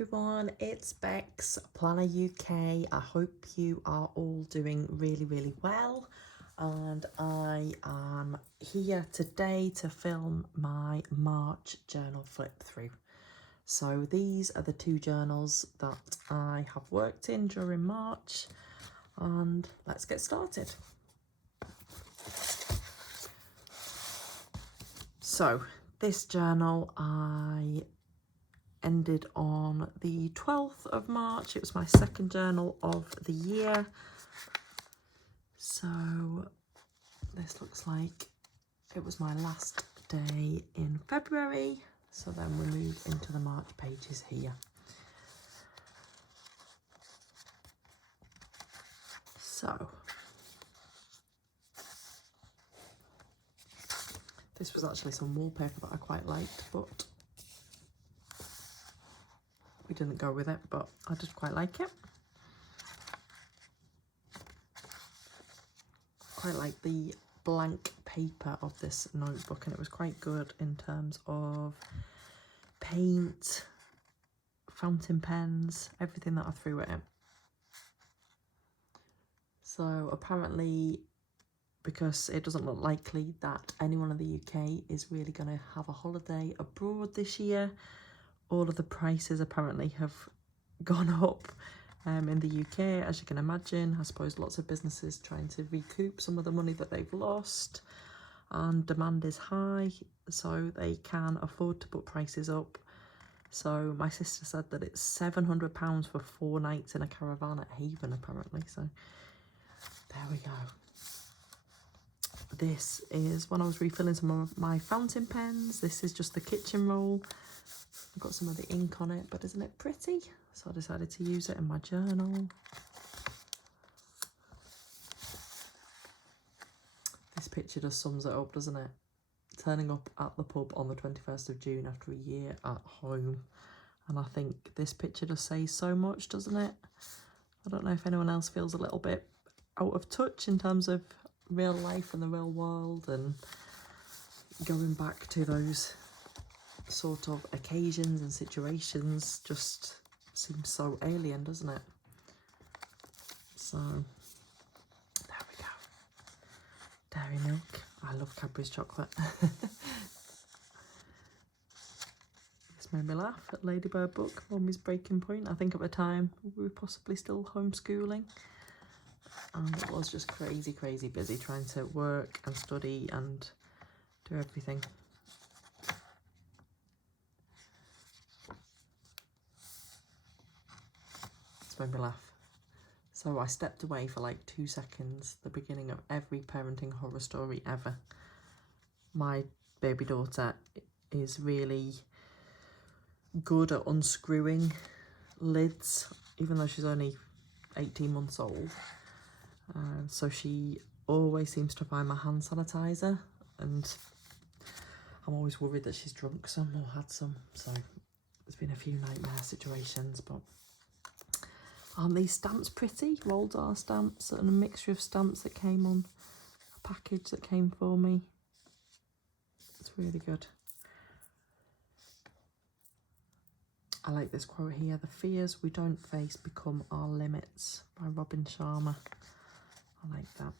everyone, it's Bex, Planner UK. I hope you are all doing really well, and I am here today to film my March journal flip through. So these are the two journals that I have worked in during March, and let's get started. So this journal I ended on the 12th of March. It was my second journal of the year. So this looks like it was my last day in February. So then we move into the March pages here. So this was actually some wallpaper that I quite liked, but we didn't go with it, but I did quite like it. Quite like the blank paper of this notebook, and it was quite good in terms of paint, fountain pens, everything that I threw at it. So apparently, because it doesn't look likely that anyone in the UK is really going to have a holiday abroad this year, all of the prices apparently have gone up in the UK, as you can imagine. I suppose lots of businesses trying to recoup some of the money that they've lost, and demand is high, so they can afford to put prices up. So my sister said that it's £700 for 4 nights in a caravan at Haven, apparently. So there we go. This is when I was refilling some of my fountain pens. This is just the kitchen roll. I've got some of the ink on it, but isn't it pretty? So I decided to use it in my journal. This picture just sums it up, doesn't it? Turning up at the pub on the 21st of June after a year at home. And I think this picture just says so much, doesn't it? I don't know if anyone else feels a little bit out of touch in terms of real life and the real world, and going back to those sort of occasions and situations just seems so alien, doesn't it? So there we go. Dairy milk. I love Cadbury's chocolate. This made me laugh at Ladybird book, Mummy's breaking point. I think at the time we were possibly still homeschooling, and it was just crazy busy trying to work and study and do everything. It's made me laugh. So I stepped away for like 2 seconds, the beginning of every parenting horror story ever. My baby daughter is really good at unscrewing lids, even though she's only 18 months old. So she always seems to find my hand sanitizer, and I'm always worried that she's drunk some or had some. So there's been a few nightmare situations, but aren't these stamps pretty? Roald Dahl stamps, and a mixture of stamps that came on a package that came for me. It's really good. I like this quote here: "The fears we don't face become our limits," by Robin Sharma. I like that.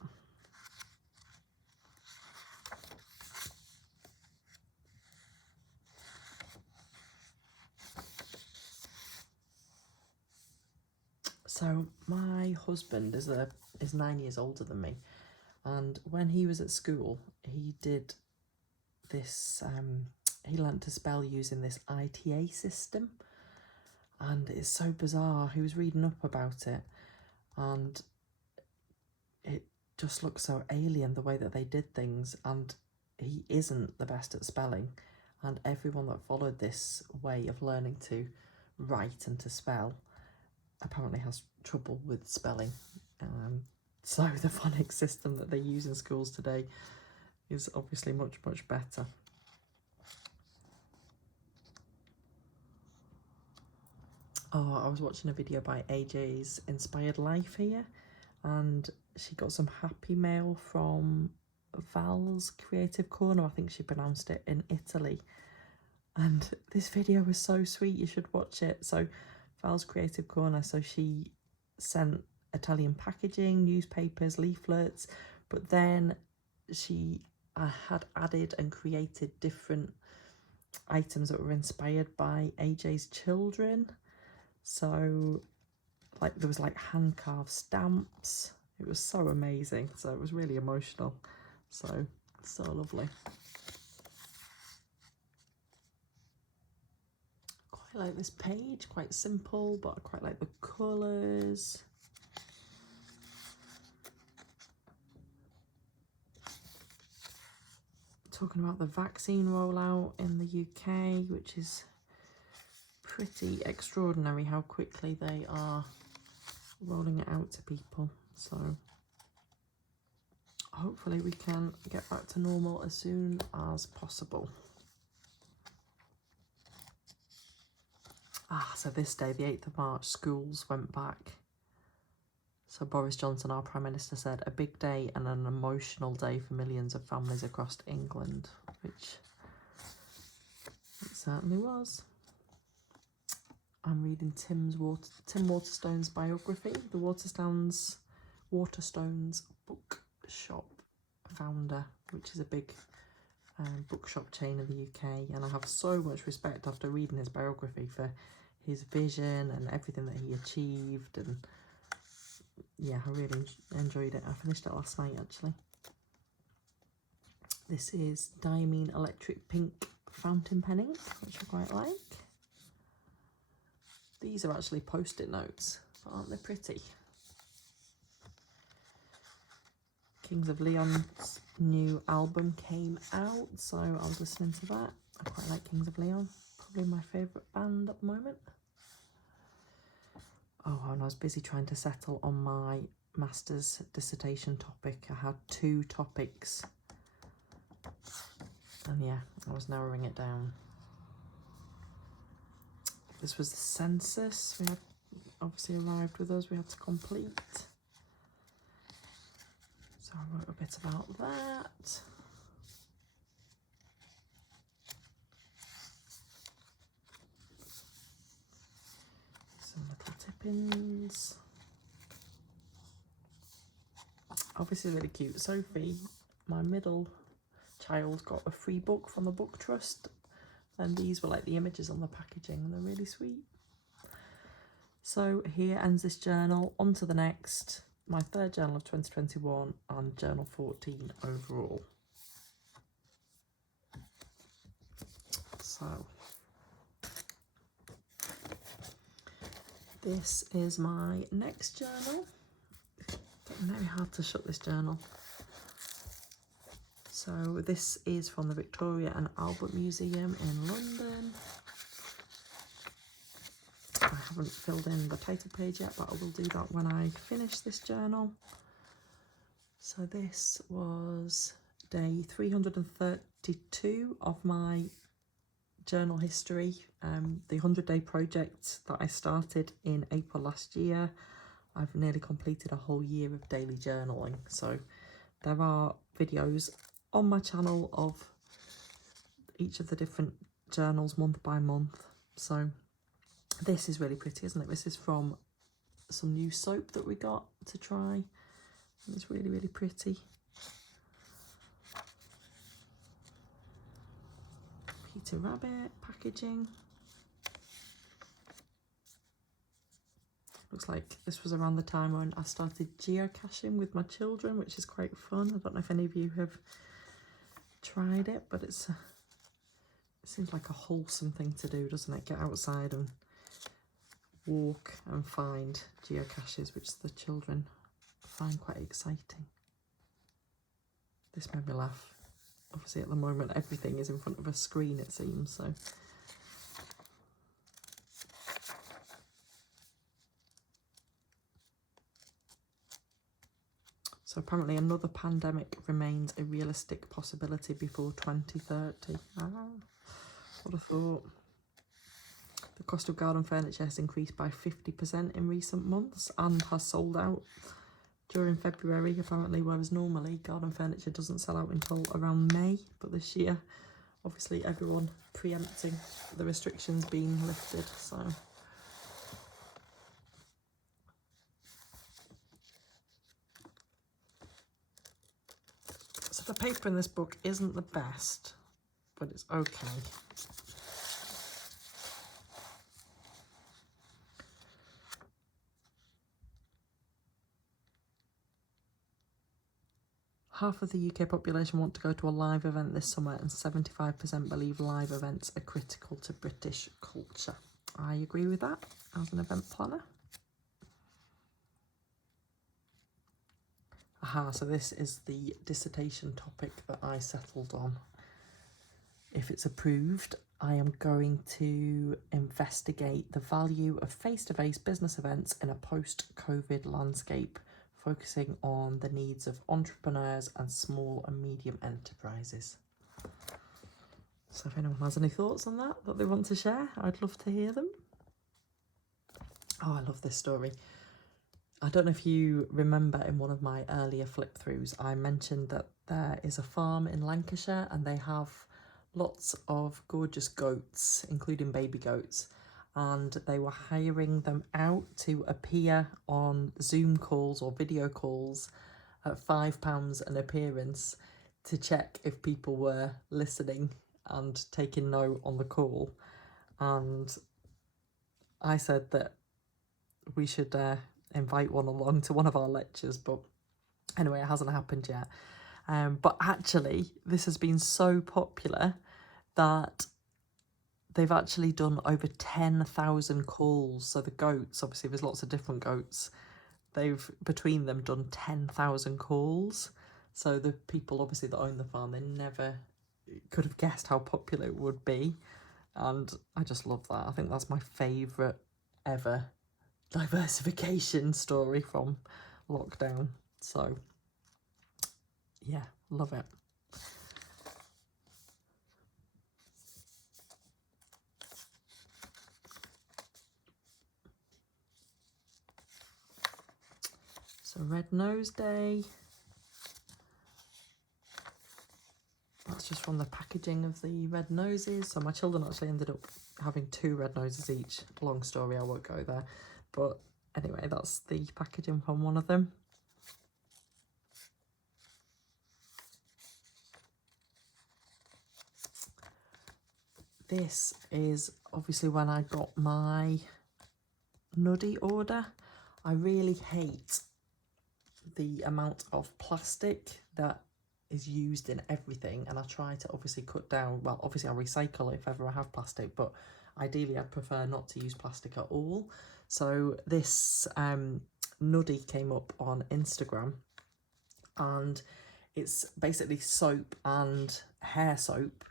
So my husband is 9 years older than me, and when he was at school, he did this. He learnt to spell using this ITA system, and it's so bizarre. He was reading up about it, and it just looks so alien the way that they did things, and he isn't the best at spelling, and everyone that followed this way of learning to write and to spell apparently has trouble with spelling. So the phonics system that they use in schools today is obviously much better. Oh, I was watching a video by AJ's Inspired Life here, and she got some happy mail from Val's Creative Corner, I think she pronounced it, in Italy. And this video was so sweet, you should watch it. So Val's Creative Corner, so she sent Italian packaging, newspapers, leaflets, but then she had added and created different items that were inspired by AJ's children. So like there was like hand carved stamps. It was so amazing. So it was really emotional. So lovely. Quite like this page, quite simple, but I quite like the colours. Talking about the vaccine rollout in the UK, which is pretty extraordinary how quickly they are rolling it out to people. So hopefully we can get back to normal as soon as possible. So this day, the 8th of March, schools went back. So Boris Johnson, our Prime Minister, said a big day and an emotional day for millions of families across England, which it certainly was. I'm reading Tim Waterstone's biography, the Waterstones Bookshop founder, which is a big bookshop chain in the UK, and I have so much respect after reading his biography for his vision and everything that he achieved, and yeah, I really enjoyed it. I finished it last night actually. This is Diamine Electric Pink fountain pen ink, which I quite like. These are actually post-it notes, but aren't they pretty? Kings of Leon's new album came out, so I was listening to that. I quite like Kings of Leon, probably my favourite band at the moment. Oh, and I was busy trying to settle on my master's dissertation topic. I had 2 topics, and yeah, I was narrowing it down. This was the census. We had obviously arrived with us, we had to complete. So I wrote a bit about that. Some little tip-ins. Obviously really cute. Sophie, my middle child, got a free book from the Book Trust, and these were like the images on the packaging, and they're really sweet. So here ends this journal. On to the next. My 3rd journal of 2021 and journal 14 overall. So this is my next journal. Getting very hard to shut this journal. So this is from the Victoria and Albert Museum in London. I haven't filled in the title page yet, but I will do that when I finish this journal. So this was day 332 of my journal history, the 100-day project that I started in April last year. I've nearly completed a whole year of daily journaling. So there are videos on my channel of each of the different journals month by month. So this is really pretty, isn't it? This is from some new soap that we got to try. And it's really, really pretty. Peter Rabbit packaging. Looks like this was around the time when I started geocaching with my children, which is quite fun. I don't know if any of you have tried it, but it seems like a wholesome thing to do, doesn't it? Get outside and walk and find geocaches, which the children find quite exciting. This made me laugh. Obviously at the moment everything is in front of a screen, it seems, so. So apparently another pandemic remains a realistic possibility before 2030. What a thought. The cost of garden furniture has increased by 50% in recent months and has sold out during February, apparently, whereas normally garden furniture doesn't sell out until around May, but this year obviously everyone preempting the restrictions being lifted, so. So the paper in this book isn't the best, but it's okay. Half of the UK population want to go to a live event this summer, and 75% believe live events are critical to British culture. I agree with that as an event planner. Aha, so this is the dissertation topic that I settled on. If it's approved, I am going to investigate the value of face-to-face business events in a post-COVID landscape, focusing on the needs of entrepreneurs and small and medium enterprises. So if anyone has any thoughts on that they want to share, I'd love to hear them. Oh, I love this story. I don't know if you remember in one of my earlier flip throughs, I mentioned that there is a farm in Lancashire and they have lots of gorgeous goats, including baby goats, and they were hiring them out to appear on Zoom calls or video calls at £5 an appearance to check if people were listening and taking note on the call. And I said that we should invite one along to one of our lectures, but anyway, it hasn't happened yet. But actually, this has been so popular that they've actually done over 10,000 calls. So the goats, obviously there's lots of different goats, they've between them done 10,000 calls. So the people obviously that own the farm, they never could have guessed how popular it would be. And I just love that. I think that's my favourite ever diversification story from lockdown. So yeah, love it. So Red Nose Day. That's just from the packaging of the red noses. So my children actually ended up having 2 red noses each. Long story, I won't go there. But anyway, that's the packaging from one of them. This is obviously when I got my Nuddy order. I really hate the amount of plastic that is used in everything, and I try to obviously cut down. Well, obviously I recycle if ever I have plastic, but ideally I'd prefer not to use plastic at all. So this Nuddy came up on Instagram, and it's basically soap and hair soap,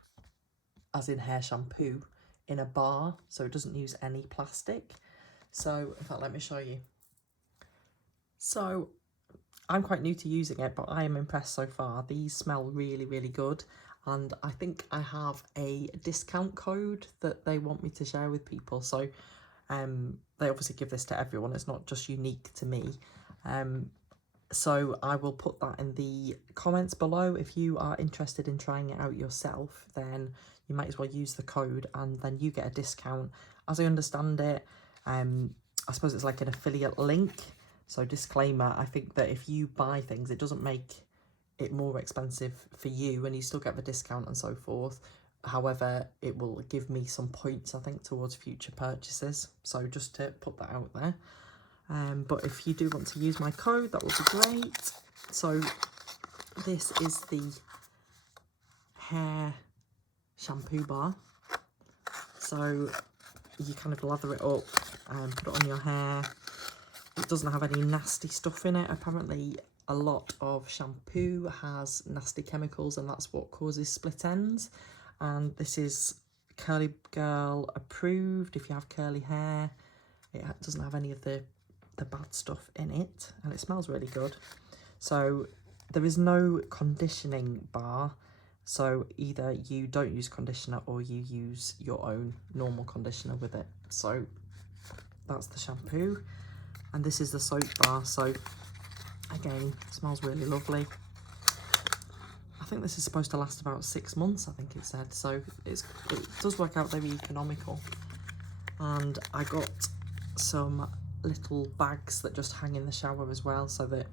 as in hair shampoo, in a bar, so it doesn't use any plastic. So in fact, let me show you. So I'm quite new to using it, but I am impressed so far. These smell really, really good. And I think I have a discount code that they want me to share with people. So they obviously give this to everyone. It's not just unique to me. So I will put that in the comments below. If you are interested in trying it out yourself, then you might as well use the code and then you get a discount. As I understand it, I suppose it's like an affiliate link. So disclaimer, I think that if you buy things, it doesn't make it more expensive for you and you still get the discount and so forth. However, it will give me some points, I think, towards future purchases. So just to put that out there. But if you do want to use my code, that would be great. So this is the hair shampoo bar. So you kind of lather it up and put it on your hair. It doesn't have any nasty stuff in it. Apparently a lot of shampoo has nasty chemicals and that's what causes split ends. And this is Curly Girl approved. If you have curly hair, it doesn't have any of the bad stuff in it, and it smells really good. So there is no conditioning bar, so either you don't use conditioner or you use your own normal conditioner with it. So that's the shampoo, and this is the soap bar. So again, it smells really lovely. I think this is supposed to last about 6 months, I think it said. So it does work out very economical. And I got some little bags that just hang in the shower as well, so that,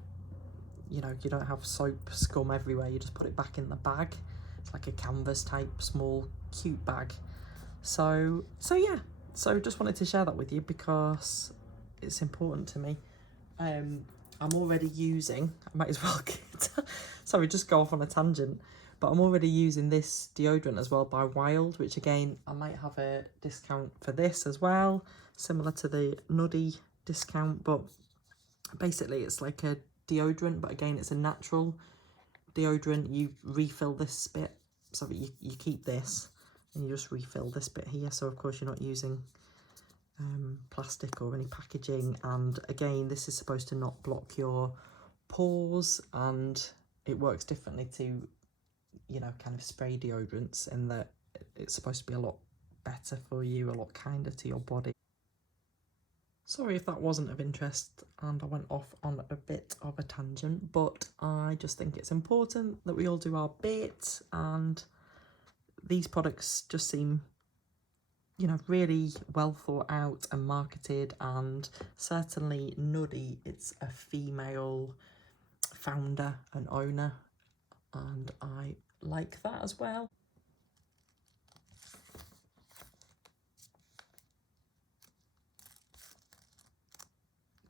you know, you don't have soap scum everywhere. You just put it back in the bag. It's like a canvas type small cute bag. So yeah, so just wanted to share that with you because it's important to me. I'm already using, I might as well sorry, just go off on a tangent, but I'm already using this deodorant as well by Wild, which again, I might have a discount for this as well, similar to the Nuddy discount, but basically it's like a deodorant, but again, it's a natural deodorant. You refill this bit, so that you keep this, and you just refill this bit here, so of course you're not using plastic or any packaging. And again, this is supposed to not block your pores, and it works differently to, you know, kind of spray deodorants, in that it's supposed to be a lot better for you, a lot kinder to your body. Sorry if that wasn't of interest and I went off on a bit of a tangent, but I just think it's important that we all do our bit, and these products just seem, you know, really well thought out and marketed. And certainly Nuddy, it's a female founder and owner, and I like that as well.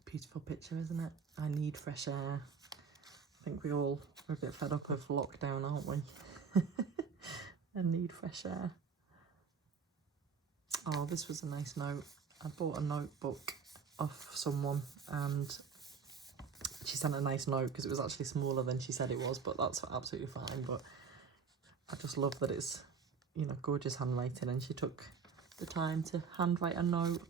Beautiful picture, isn't it? I need fresh air. I think we all are a bit fed up of lockdown, aren't we? I need fresh air. Oh, this was a nice note. I bought a notebook off someone, and she sent a nice note because it was actually smaller than she said it was, but that's absolutely fine. But I just love that it's, you know, gorgeous handwriting, and she took the time to handwrite a note.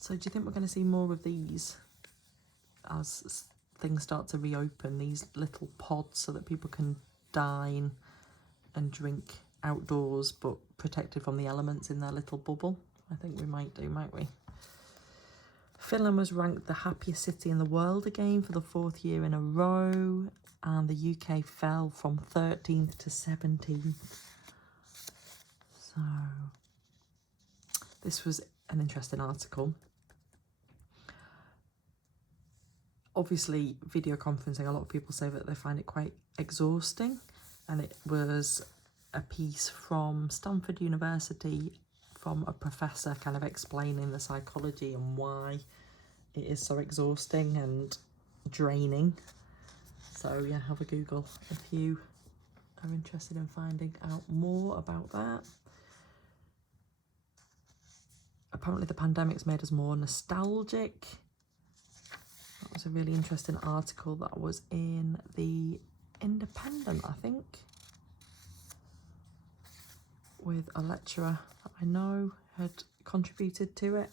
So do you think we're going to see more of these as things start to reopen, these little pods so that people can dine and drink outdoors but protected from the elements in their little bubble? I think we might do, might we? Finland was ranked the happiest city in the world again for the 4th year in a row, and the UK fell from 13th to 17th. So this was an interesting article. Obviously, video conferencing, a lot of people say that they find it quite exhausting, and it was a piece from Stanford University from a professor kind of explaining the psychology and why it is so exhausting and draining. So yeah, have a Google if you are interested in finding out more about that. Apparently the pandemic's made us more nostalgic. That was a really interesting article that was in the Independent, I think, with a lecturer that I know had contributed to it.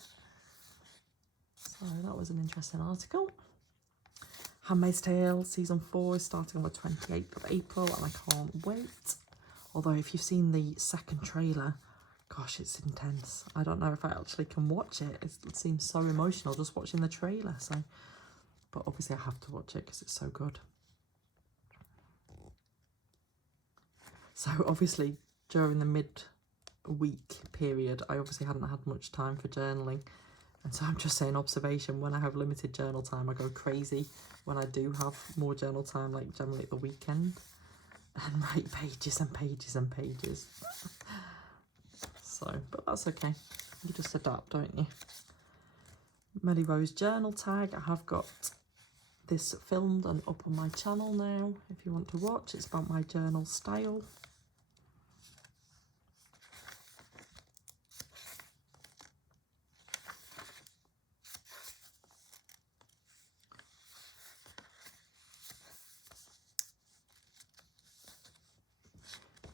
So that was an interesting article. Handmaid's Tale season 4 is starting on the 28th of April, and I can't wait. Although if you've seen the second trailer, gosh, it's intense. I don't know if I actually can watch it. It seems so emotional just watching the trailer. So, but obviously I have to watch it because it's so good. So obviously during the mid-week period, I obviously hadn't had much time for journaling. And so I'm just saying, observation, when I have limited journal time, I go crazy. When I do have more journal time, like generally at the weekend, and write pages and pages and pages. So, but that's okay. You just adapt, don't you? Melly Rose journal tag. I have got this filmed and up on my channel now, if you want to watch. It's about my journal style.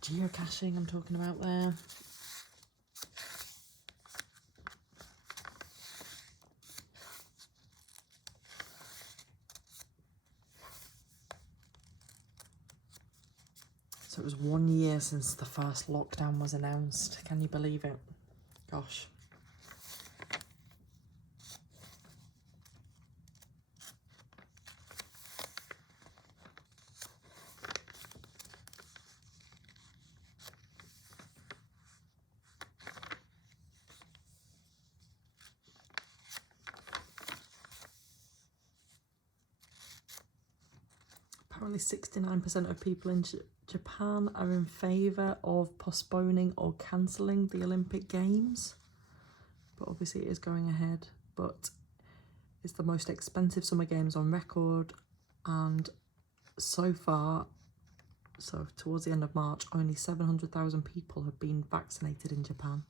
Geocaching I'm talking about there. So it was 1 year since the first lockdown was announced. Can you believe it? Gosh. apparently 69% of people in Japan are in favour of postponing or cancelling the Olympic Games. But obviously it is going ahead. But it's the most expensive summer games on record, and so far, so towards the end of March, only 700,000 people have been vaccinated in Japan.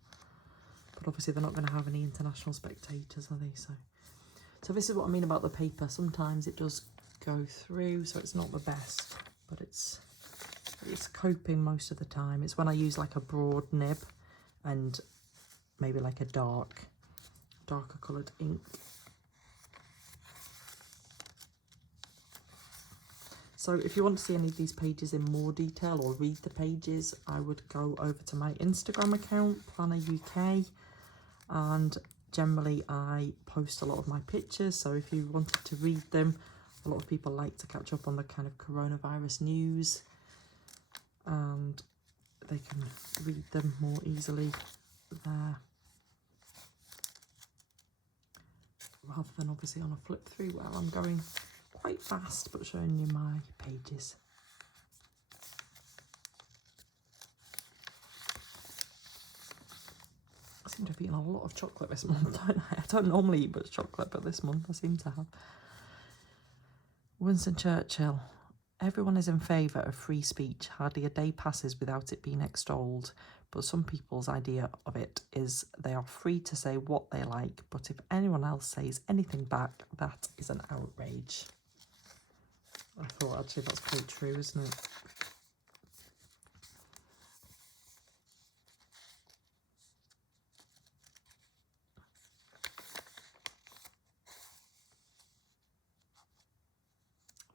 But obviously they're not going to have any international spectators, are they? So this is what I mean about the paper. Sometimes it does go through, so it's not the best, but it's coping most of the time. It's when I use like a broad nib and maybe like a darker coloured ink. So if you want to see any of these pages in more detail or read the pages, I would go over to my Instagram account, Planner UK, and generally I post a lot of my pictures, so if you wanted to read them, a lot of people like to catch up on the kind of coronavirus news, and they can read them more easily there, rather than obviously on a flip through where I'm going quite fast but showing you my pages. I seem to have eaten a lot of chocolate this month, don't I? I don't normally eat much chocolate, but this month I seem to have. Winston Churchill. Everyone is in favour of free speech. Hardly a day passes without it being extolled. But some people's idea of it is they are free to say what they like, but if anyone else says anything back, that is an outrage. I thought actually that's quite true, isn't it?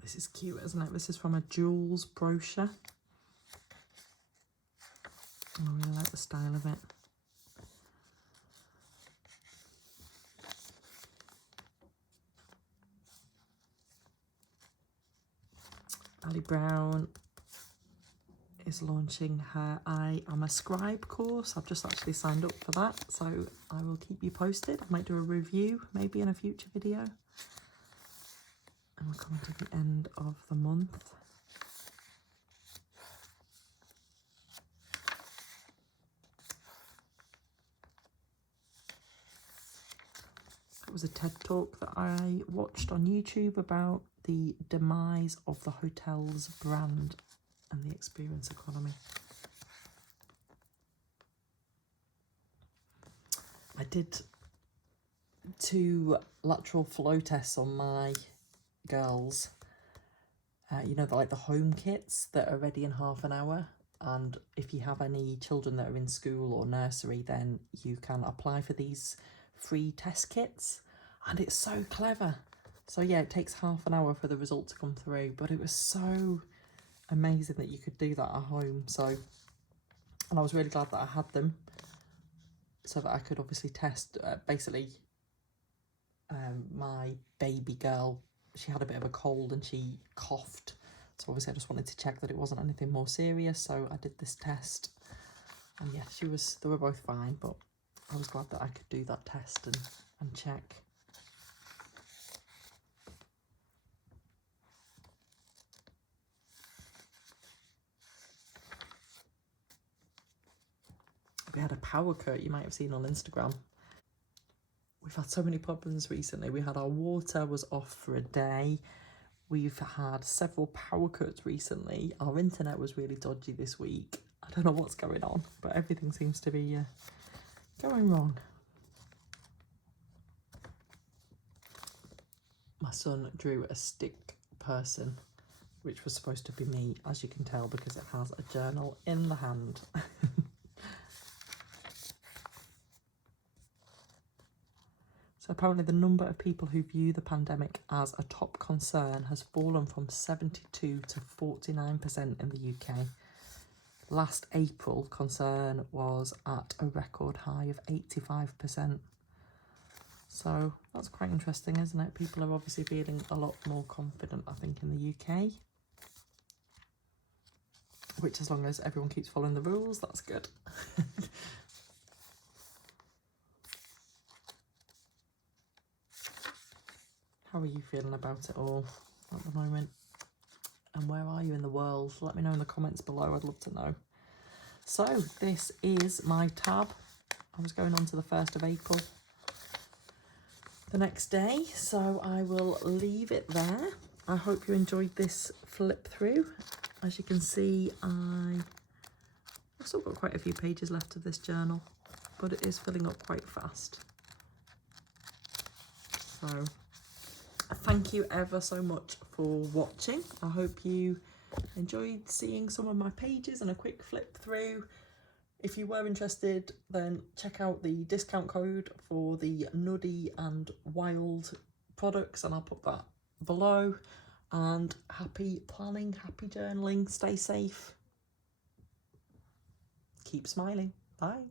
This is cute, isn't it? This is from a Jules brochure. I really like the style of it. Ali Brown is launching her I Am a Scribe course. I've just actually signed up for that, so I will keep you posted. I might do a review maybe in a future video. And we're coming to the end of the month. It was a TED talk that I watched on YouTube about the demise of the hotel's brand and the experience economy. I did 2 lateral flow tests on my girls. You know, like the home kits that are ready in half an hour. And if you have any children that are in school or nursery, then you can apply for these free test kits. And it's so clever. So yeah, it takes half an hour for the result to come through, but it was so amazing that you could do that at home. So, and I was really glad that I had them so that I could obviously test. Basically, my baby girl, she had a bit of a cold and she coughed. So obviously I just wanted to check that it wasn't anything more serious. So I did this test, and yeah, they were both fine, but I was glad that I could do that test and check. We had a power cut, you might have seen on Instagram. We've had so many problems recently. We had our water was off for a day. We've had several power cuts recently. Our internet was really dodgy this week. I don't know what's going on, but everything seems to be going wrong. My son drew a stick person, which was supposed to be me, as you can tell, because it has a journal in the hand. So apparently the number of people who view the pandemic as a top concern has fallen from 72 to 49% in the UK. Last April, concern was at a record high of 85%. So that's quite interesting, isn't it? People are obviously feeling a lot more confident, I think, in the UK. Which, as long as everyone keeps following the rules, that's good. How are you feeling about it all at the moment? and where are you in the world? Let me know in the comments below, I'd love to know. So this is my tab. I was going on to the 1st of April the next day, so I will leave it there. I hope you enjoyed this flip through. As you can see, I've still got quite a few pages left of this journal, but it is filling up quite fast. So thank you ever so much for watching. I hope you enjoyed seeing some of my pages and a quick flip through. If you were interested, then check out the discount code for the Nuddy and Wild products, and I'll put that below. And happy planning, happy journaling, stay safe, keep smiling, bye.